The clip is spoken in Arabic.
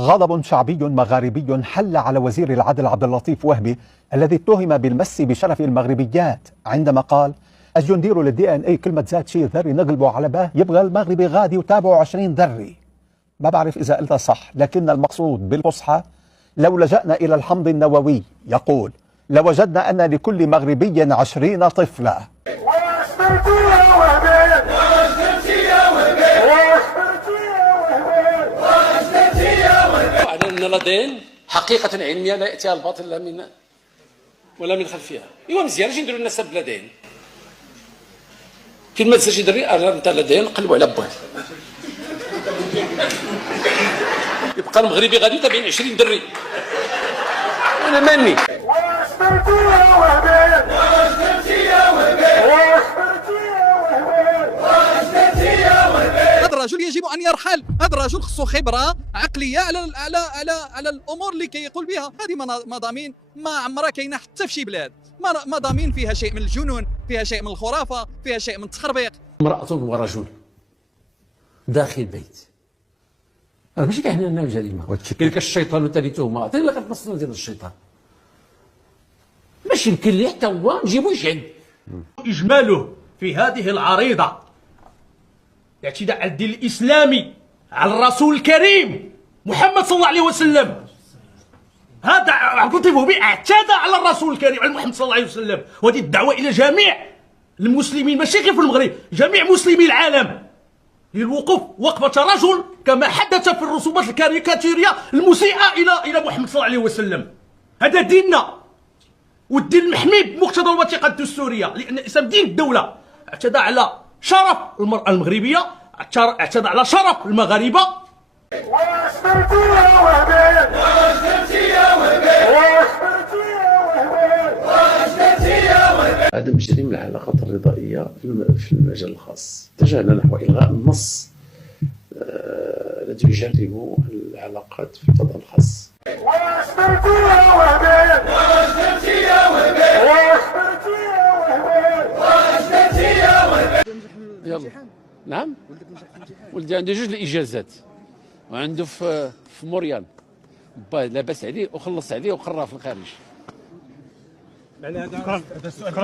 غضب شعبي مغاربي حل على وزير العدل عبد اللطيف وهبي الذي اتهم بالمس بشرف المغربيات عندما قال اجوا نديروا للدي ان اي كلمه زاد شيء ذري نقلبوا على باه يبغى المغربي غادي وتابعوا 20 ذري. ما بعرف اذا قلتها صح، لكن المقصود بالفصحى لو لجأنا الى الحمض النووي يقول لوجدنا ان لكل مغربي 20 طفلا. أن لدين حقيقة علمية لا يأتيها الباطل لا من خلفها. إيوا مزيان اش نديروا الناس بلدين كي ما تسالش دري انت لدين نقلبوا على باه يبقى المغربي غادي تابعين 20 دري. انا ماني هذا الرجل يجب ان يرحل. هذا الرجل خصو خبره عقليه على الامور اللي كيقول بها. هذه مضامين ما عمرها كاينه حتى في شي بلاد. مضامين فيها شيء من الجنون، فيها شيء من الخرافه، فيها شيء من التخربيق. امرأة ورجل داخل البيت راه ماشي كاين هنا جريمه. قال لك الشيطان ثاني تهمه عطيني لك النص ديال الشيطان ماشي يمكن ليه حتى هو نجيبو يشهد. اجماله في هذه العريضه اعتداء على الدين الاسلامي على الرسول الكريم محمد صلى الله عليه وسلم. هذا عبد اللطيف وهبي اعتدى على الرسول الكريم على محمد صلى الله عليه وسلم. وهذه الدعوه الى جميع المسلمين ماشي غير في المغرب، جميع مسلمي العالم للوقوف وقفة رجل كما حدث في الرسومات الكاريكاتيرية المسيئة إلى محمد صلى الله عليه وسلم. هذا ديننا والدين المحمي بمقتضى الوثيقة الدستورية، لأن الإسلام دين الدولة. اعتدى على شرف المرأة المغربية، اعتدى على شرف المغاربة. عدم تجريم العلاقات الرضائية في المجال الخاص، اتجهنا نحو إلغاء النص الذي يجرم العلاقات في الفضاء الخاص. يلا نعم، ولدي عنده 2 الإجازات وعنده في موريال با لاباس عليه وخلص عليه وقراه في الخارج. يعني هذا السؤال